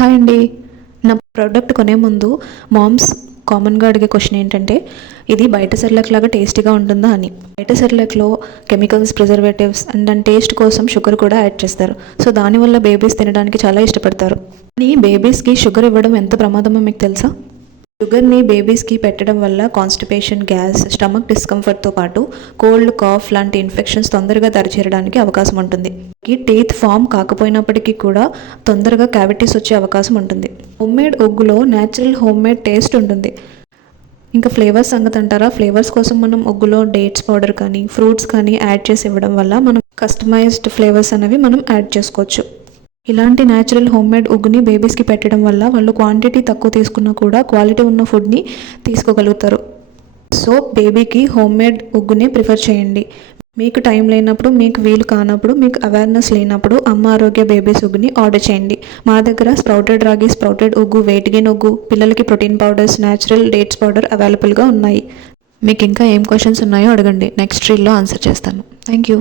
Hi అండి. నా product కొనే ముందు మామ్స్ కామన్గా అడిగే క్వశ్చన్ ఏంటంటే, ఇది బయట సెర్లాక్ లాగా టేస్టీగా ఉంటుందా అని. బయట సెర్లాక్లో కెమికల్స్, ప్రిజర్వేటివ్స్ అండ్ దాని టేస్ట్ కోసం షుగర్ కూడా యాడ్ చేస్తారు. సో దానివల్ల బేబీస్ తినడానికి చాలా ఇష్టపడతారు. కానీ బేబీస్కి షుగర్ ఇవ్వడం ఎంత ప్రమాదమో మీకు తెలుసా? షుగర్ని బేబీస్కి పెట్టడం వల్ల కాన్స్టిపేషన్, గ్యాస్, స్టమక్ డిస్కంఫర్ట్తో పాటు కోల్డ్, కాఫ్ లాంటి ఇన్ఫెక్షన్స్ తొందరగా దరిచేరడానికి అవకాశం ఉంటుంది. ఈ టీత్ ఫామ్ కాకపోయినప్పటికీ కూడా తొందరగా క్యావిటీస్ వచ్చే అవకాశం ఉంటుంది. హోమ్మేడ్ ఒగ్గులో న్యాచురల్ హోమ్మేడ్ టేస్ట్ ఉంటుంది. ఇంకా ఫ్లేవర్స్ సంగతి అంటారా? ఫ్లేవర్స్ కోసం మనం ఒగ్గులో డేట్స్ పౌడర్ కానీ ఫ్రూట్స్ కానీ యాడ్ చేసి ఇవ్వడం వల్ల మనం కస్టమైజ్డ్ ఫ్లేవర్స్ అనేవి మనం యాడ్ చేసుకోవచ్చు. ఇలాంటి న్యాచురల్ హోమ్మేడ్ ఉగ్గుని బేబీస్కి పెట్టడం వల్ల వాళ్ళు క్వాంటిటీ తక్కువ తీసుకున్నా కూడా క్వాలిటీ ఉన్న ఫుడ్ని తీసుకోగలుగుతారు. సో బేబీకి హోమ్మేడ్ ఉగ్గునే ప్రిఫర్ చేయండి. మీకు టైం లేనప్పుడు, మీకు వీలు కానప్పుడు, మీకు అవేర్నెస్ లేనప్పుడు అమ్మ ఆరోగ్య బేబీస్ ఉగ్గుని ఆర్డర్ చేయండి. మా దగ్గర స్ప్రౌటెడ్ రాగి, స్ప్రౌటెడ్ ఉగ్గు, వెయిట్ గెయిన్ ఉగ్గు, పిల్లలకి protein powders, natural dates powder అవైలబుల్గా ఉన్నాయి. మీకు ఇంకా ఏం క్వశ్చన్స్ ఉన్నాయో అడగండి, నెక్స్ట్ రీల్లో ఆన్సర్ చేస్తాను. Thank you.